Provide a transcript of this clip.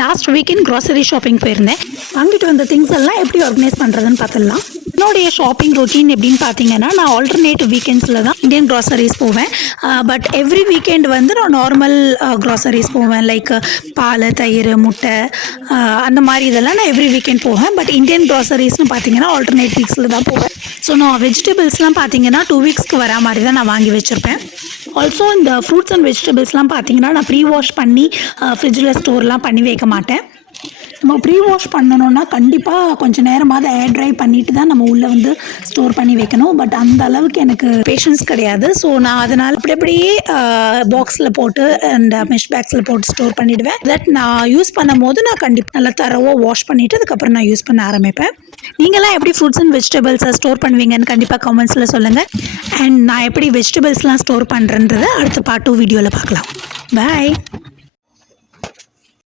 Last weekend grocery shopping போயிருந்தேன். வாங்கிட்டு வந்த திங்ஸ் எல்லாம் எப்படி ஆர்கனைஸ் பண்ணுறதுன்னு பார்த்துடலாம். என்னுடைய ஷாப்பிங் ரொட்டீன் எப்படின்னு பார்த்தீங்கன்னா, நான் ஆல்டர்னேட்டிவ் வீக்கெண்ட்ஸில் தான் இந்தியன் க்ராசரிஸ் போவேன். பட் எவ்ரி வீக்கெண்ட் வந்து நான் நார்மல் க்ராசரிஸ் போவேன். லைக் பால், தயிர், முட்டை, அந்த மாதிரி இதெல்லாம் நான் எவ்ரி வீக்கெண்ட் போவேன். பட் இந்தியன் க்ராசரிஸ்னு பார்த்தீங்கன்னா ஆல்டர்னேட் வீக்ஸில் தான் போவேன். ஸோ நான் வெஜிடபிள்ஸ்லாம் பார்த்தீங்கன்னா 2 வீக்ஸ்க்கு வரா மாதிரி தான் நான் வாங்கி வச்சுருப்பேன். ஆல்சோ இந்த ஃப்ரூட்ஸ் அண்ட் வெஜிடபிள்ஸ்லாம் பார்த்தீங்கன்னா நான் ப்ரீ வாஷ் பண்ணி ஃப்ரிட்ஜில் ஸ்டோர்லாம் பண்ணி வைக்க மாட்டேன். நம்ம ப்ரீ வாஷ் பண்ணணுன்னா கண்டிப்பாக கொஞ்சம் நேரமாவது ஏர் ட்ரை பண்ணிட்டு தான் நம்ம உள்ளே வந்து ஸ்டோர் பண்ணி வைக்கணும். பட் அந்த அளவுக்கு எனக்கு பேஷன்ஸ் கிடையாது. ஸோ நான் அதனால் அப்படியே பாக்ஸில் போட்டு அண்ட் மெஷ் பேக்ஸில் போட்டு ஸ்டோர் பண்ணிவிடுவேன். தட் நான் யூஸ் பண்ணும் போது நான் கண்டிப்பாக நல்லா தரவாக வாஷ் பண்ணிவிட்டு அதுக்கப்புறம் நான் யூஸ் பண்ண ஆரம்பிப்பேன். நீங்களாம் எப்படி ஃப்ரூட்ஸ் அண்ட் வெஜிடபிள்ஸை ஸ்டோர் பண்ணுவீங்கன்னு கண்டிப்பாக கமெண்ட்ஸில் சொல்லுங்கள். அண்ட் நான் எப்படி வெஜிடபிள்ஸ்லாம் ஸ்டோர் பண்ணுறேன்றதை அடுத்த பார்ட் 2 வீடியோவில் பார்க்கலாம். பாய்.